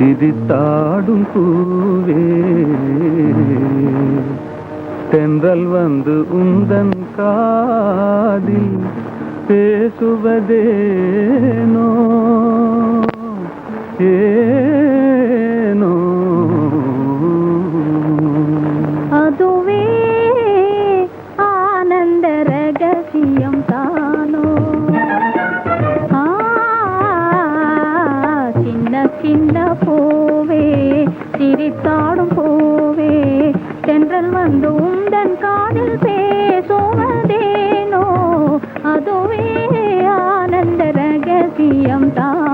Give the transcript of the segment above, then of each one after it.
சிரித்தாடும் பூவே தென்றல் வந்து உந்தன் காதில் பேசுவதேனோ ஏனோ பூவே சிரித்தாடும் பூவே தென்றல் வந்து உந்தன் காதில் பேசுவதேனோ அதுவே ஆனந்த ரகசியம் தானோ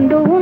தென்றல்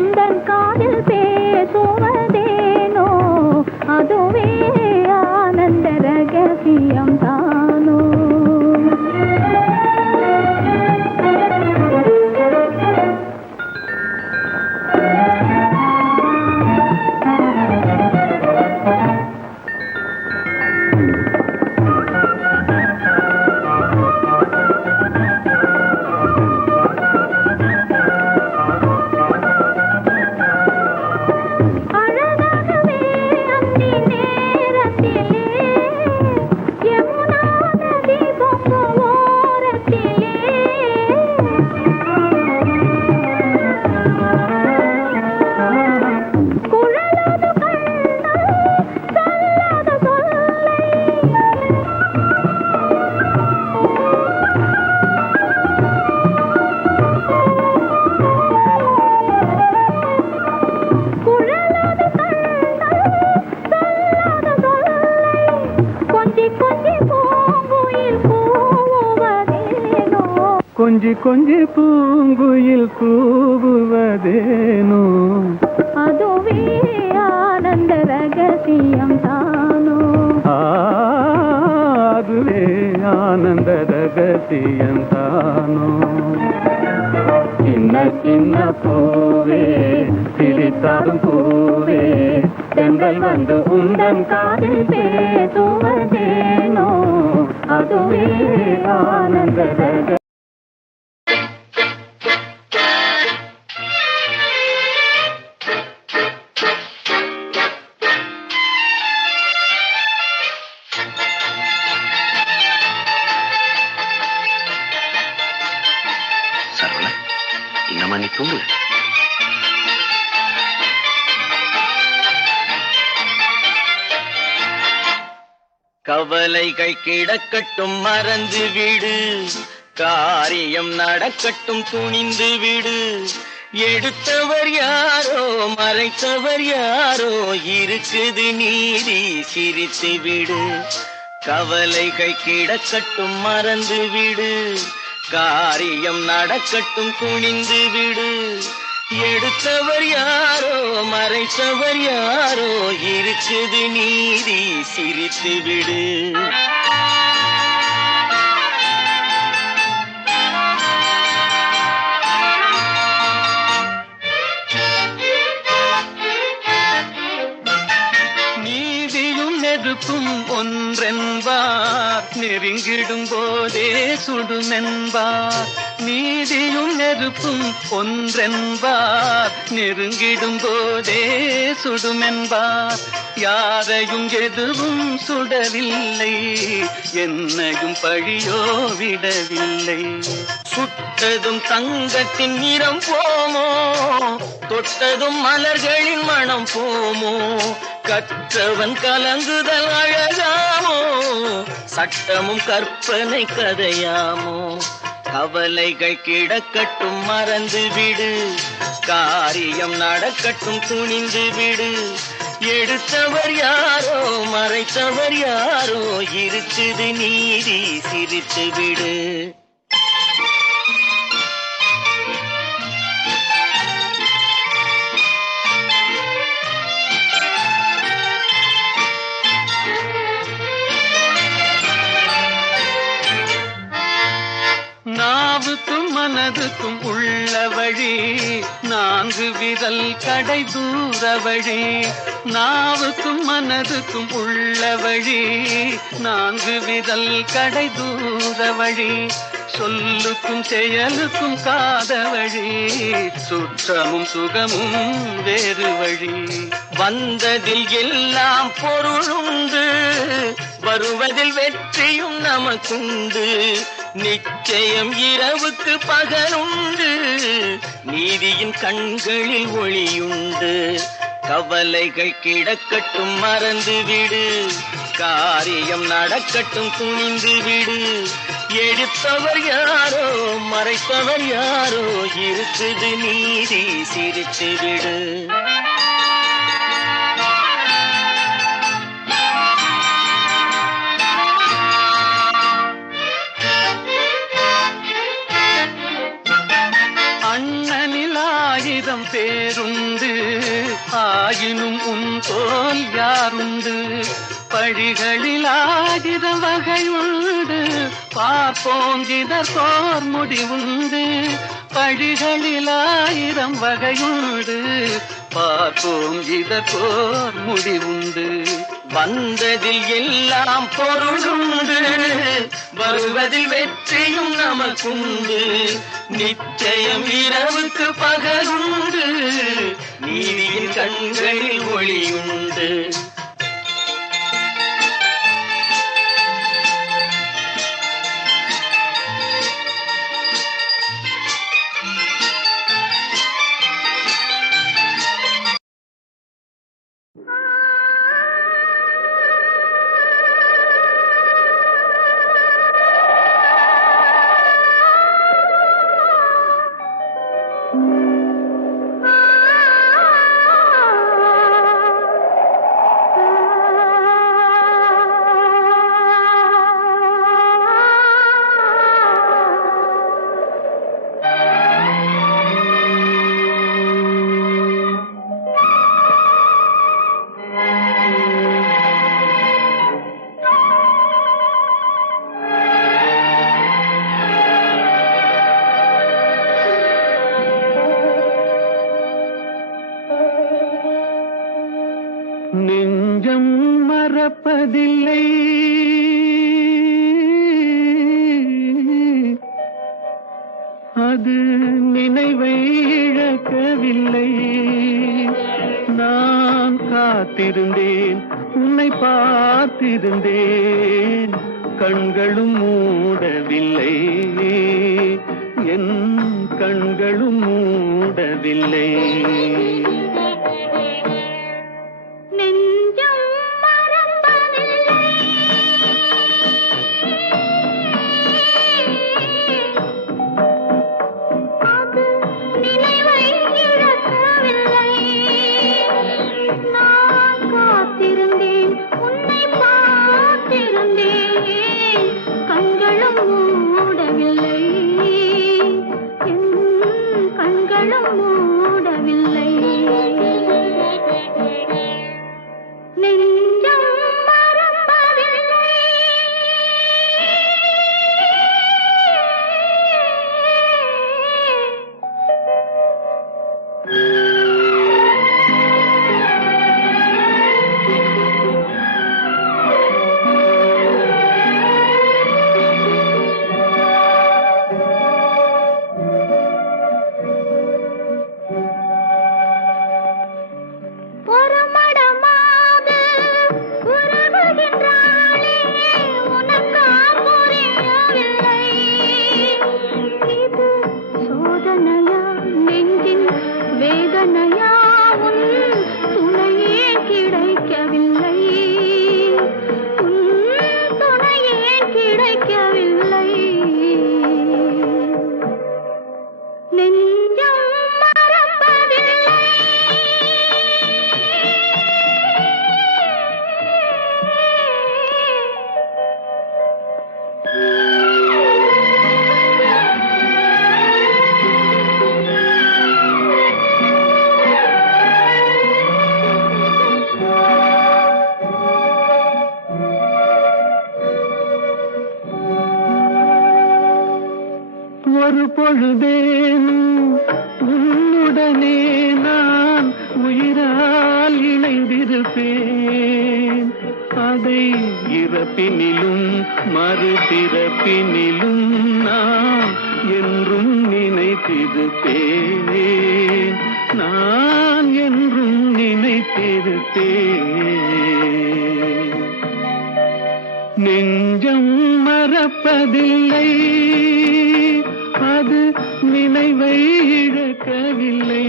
கொஞ்சி கொஞ்சி பூங்குயில் கூவுவதேனோ? அதுவே ஆனந்த ரகசியம் தானோ? அதுவே ஆனந்த ரகசியம் தானோ? சின்ன சின்ன பூவே சிரித்தாடும் பூவே தென்றல் வந்து உந்தன் காதில் பேசுவதேனோ அதுவே ஆனந்த கவலைகள் கிடக்கட்டும் மறந்து விடு. காரியம் நடக்கட்டும் துணிந்து விடு. எடுத்தவர் யாரோ மறைத்தவர் யாரோ இருக்குது நீதி சிரித்து விடு. கவலைகள் கிடக்கட்டும் மறந்து விடு. காரியம் நடக்கட்டும் துணிந்து விடு. எடுத்தவர் யாரோ மறைத்தவர் யாரோ இருக்குது நீதி சிரித்து விடு. நீதியும் ஒன்றென்பார். நெருங்கிடும் போதே சுடுமென்பார். நீதியும் நெருப்பும் ஒன்றென்பார். நெருங்கிடும் போதே சுடுமென்பார். யாரையும் எதுவும் சுடவில்லை. என்னையும் பழியோ விடவில்லை. சுட்டதும் தங்கத்தின் நிறம் போமோ? தொட்டதும் மலர்களின் மனம் போமோ? கற்றவன் கலங்குதல் அழகாமோ சட்டமும் கற்பனை கதையாமோ கவலைகள் கிடக்கட்டும் மறந்து விடு காரியம் நடக்கட்டும் துணிந்து விடு. எடுத்தவர் யாரோ மறைத்தவர் யாரோ இருக்குது நீதி சிரித்து விடு. மனதுக்கும் உள்ள வழி நான்கு விரல் கடை தூர வழி நாவுக்கும் மனதுக்கும் உள்ள வழி நான்கு விரல் கடை தூர வழி சொல்லுக்கும் செயலுக்கும் காத வழி சுற்றமும் சுகமும் வேறு வழி. வந்ததில் எல்லாம் பொருளுண்டு வருவதில் வெற்றியும் நமக்குண்டு. நிச்சயம் இரவுக்கு பகலுண்டு. நீதியின் கண்களில் ஒளியுண்டு. கவலைகள் கிடக்கட்டும் மறந்து விடு காரியம் நடக்கட்டும் துணிந்து விடு எடுத்தவர் யாரோ மறைத்தவர் யாரோ இருக்குது நீதி சிரித்து விடு ஆயிரம் பேருண்டு. ஆயினும் உன் தோல் யாருண்டு? பழிகளில் ஆயிரம் வகையுண்டு. பார்ப்போம் இதற்கோர் முடிவுண்டு. பழிகளில் ஆயிரம் வகையுண்டு. பார்ப்போம் இதற்கோர் முடிவுண்டு. வந்ததில் எல்லாம் பொருளுண்டு. வருவதில் வெற்றியும் நமக்குண்டு. நிச்சயம் இரவுக்கு பகலுண்டு. நீதியின் கண்களில் ஒளியுண்டு. நெஞ்சம் மறப்பதில்லை. மறப்பதில்லை அது நினைவை இழக்கவில்லை.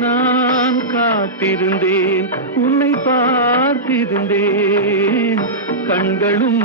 நான் காத்திருந்தேன் உன்னை பார்த்திருந்தேன் கண்களும்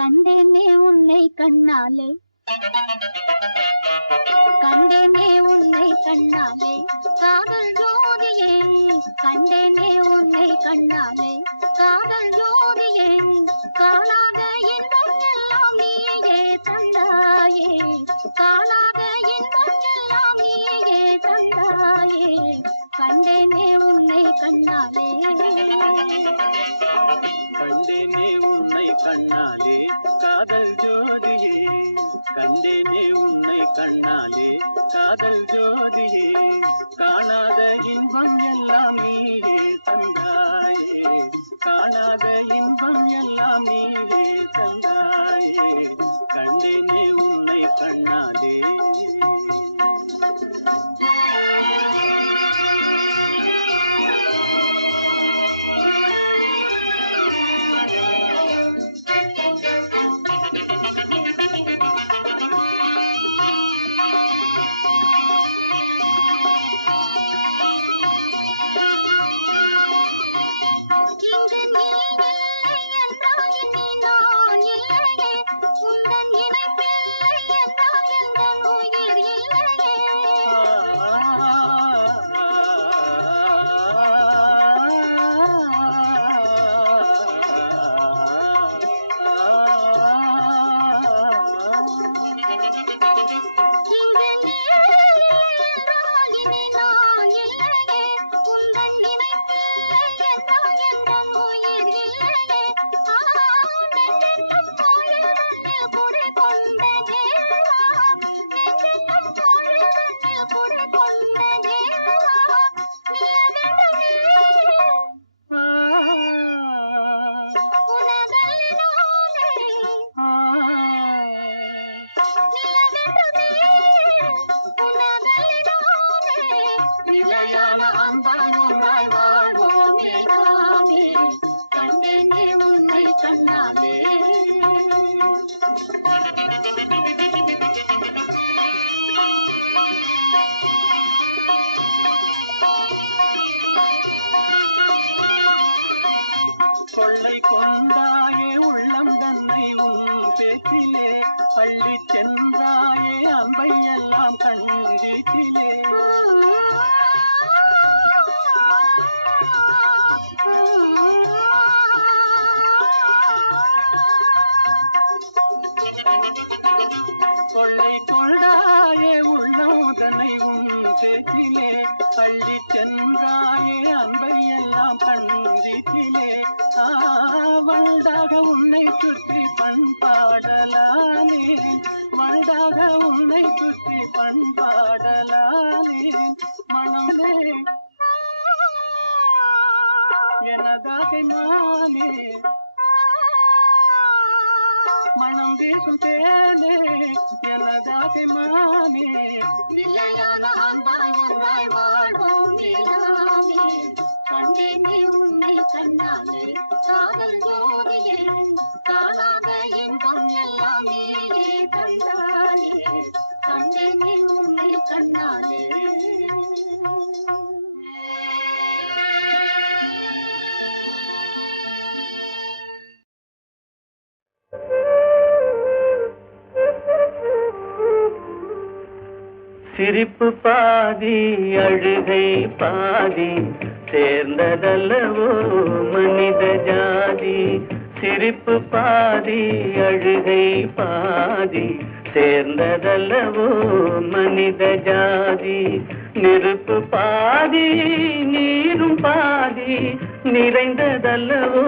கண்டேனே உன்னை கண்ணாலே. கண்டேனே உன்னை கண்ணாலே. காதல் ஜோதியே கண்டேனே உன்னை கண்ணாலே. காதல் ஜோதியே காணாத இன்பம் எல்லாம் நீயே தந்தாயே. காணாத இன்பம் எல்லாம் நீயே தந்தாயே. கண்டேனே உன்னை கண்ணாலே. கண்டேனே உன்னை கண்ணாலே. கண்ணாலே காதல் ஜோதியே காணாத இன்பம் எல்லாம் சிரிப்பு பாதி அழுகை பாதி சேர்ந்ததல்லவோ மனித ஜாதி. சிரிப்பு பாதி அழுகை பாதி சேர்ந்ததல்லவோ மனித ஜாதி. நெருப்பு பாதி நீரும் பாதி நிறைந்ததல்லவோ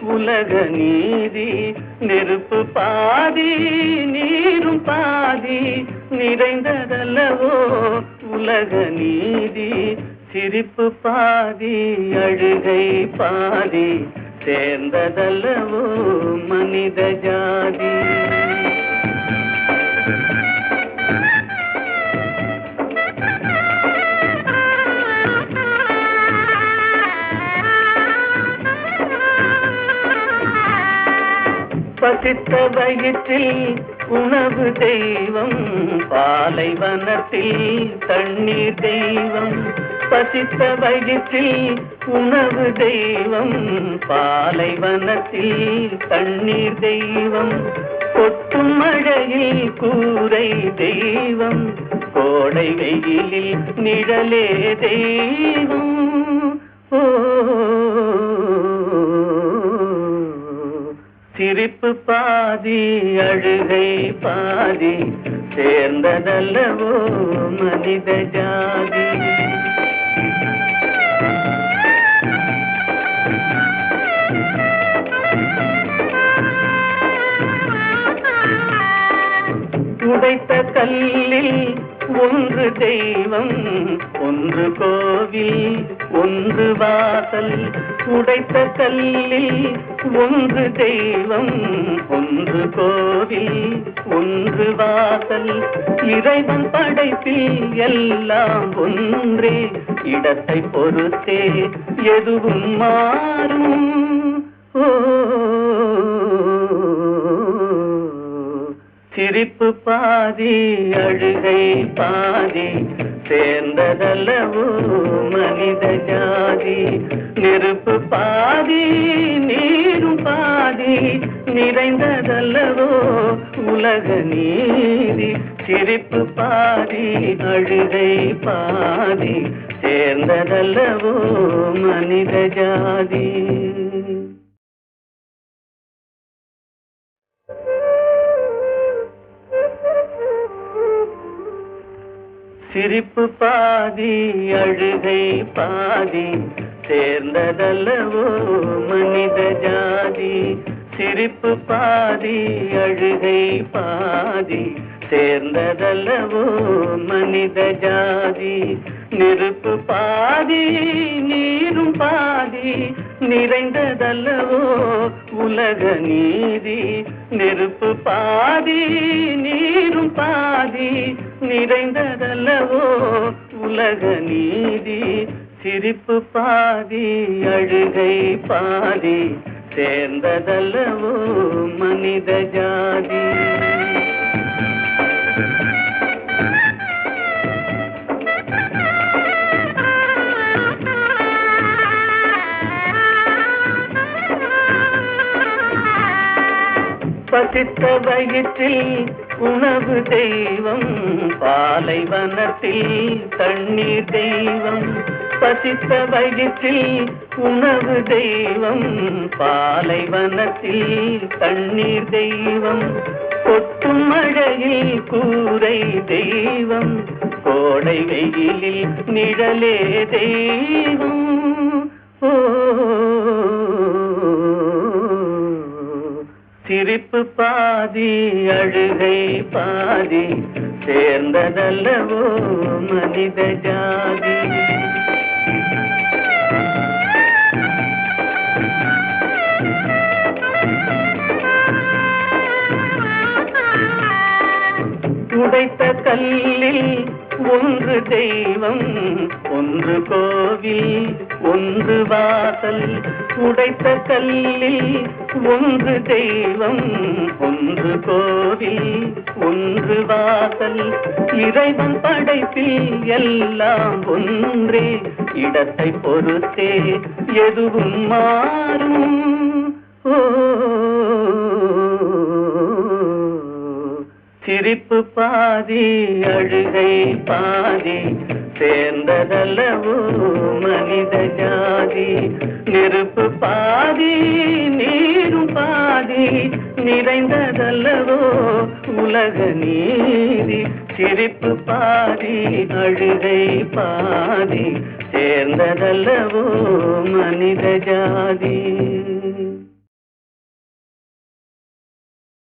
உலக நீதி. நெருப்பு பாதி நீரும் பாதி நிறைந்ததல்லவோ? உலக நீதி சிரிப்பு பாதி அழுகை பாதி சேர்ந்ததல்லவோ? மனித ஜாதி. பசித்த வயிற்றில் உணவு தெய்வம் பாலைவனத்தில் தண்ணீர் தெய்வம் பசித்த வயிற்றில் உணவு தெய்வம் பாலைவனத்தில் தண்ணீர் தெய்வம் கொட்டும் மழையில் கூரை தெய்வம் கோடை வெயிலில் நிழலே தெய்வம். ஓ சிரிப்பு பாதி அழுகை பாதி சேர்ந்ததல்லவோ மனித ஜாதி. உடைத்த கல்லில் ஒன்று தெய்வம் ஒன்று கோவில் ஒன்று வாசல். உடைத்த கல்லில் ஒன்று தெய்வம் ஒன்று கோவில் ஒன்று வாசல். இறைவன் படைப்பில் எல்லாம் ஒன்றே. இடத்தை பொறுத்தே எதுவும் மாறும். ஓ சிரிப்பு பாதி அழுகை பாதி சேர்ந்ததல்லவோ மனித ஜாதி. நெருப்பு பாதி நீரும் பாதி நிறைந்ததல்லவோ உலக நீதி. சிரிப்பு பாதி அழுகை பாதி சேர்ந்ததல்லவோ மனித ஜாதி. சிரிப்பு பாதி அழுகை பாதி சேர்ந்ததல்லவோ மனித ஜாதி. சிரிப்பு பாதி அழுகை பாதி சேர்ந்ததல்லவோ மனித ஜாதி. நெருப்பு பாதி நீரும் பாதி நிறைந்ததல்லவோ உலக நீதி. நெருப்பு பாதி நீரும் பாதி நிறைந்ததல்லவோ? உலக நீதி சிரிப்பு பாதி அழுகை பாதி சேர்ந்ததல்லவோ? மனித ஜாதி. பசித்த வயிற்றில் உணவு தெய்வம் பாலைவனத்தில் தண்ணீர் தெய்வம். பசித்த வயிற்றில் உணவு தெய்வம் பாலைவனத்தில் தண்ணீர் தெய்வம். கொட்டும் மழையில் கூரை தெய்வம் கோடை வெயிலில் நிழலே தெய்வம். ஓ சிரிப்பு பாதி அழுகை பாதி சேர்ந்ததல்லவோ மனித ஜாதி. உடைத்த கல்லில் ஒன்று தெய்வம் ஒன்று கோவில் ஒன்று வாசல். உடைத்த கல்லில் ஒன்று தெய்வம் ஒன்று கோவில் ஒன்று வாசல். இறைவன் படைப்பில் எல்லாம் ஒன்றே. இடத்தை பொறுத்தே எதுவும் மாறும். ஓ சிரிப்பு பாதி அழுகை பாதி சேர்ந்ததல்லவோ மனித ஜாதி. நெருப்பு பாதி நீரும் பாதி நிறைந்ததல்லவோ உலக நீதி. சிரிப்பு பாதி அழுகை பாதி சேர்ந்ததல்லவோ மனித ஜாதி.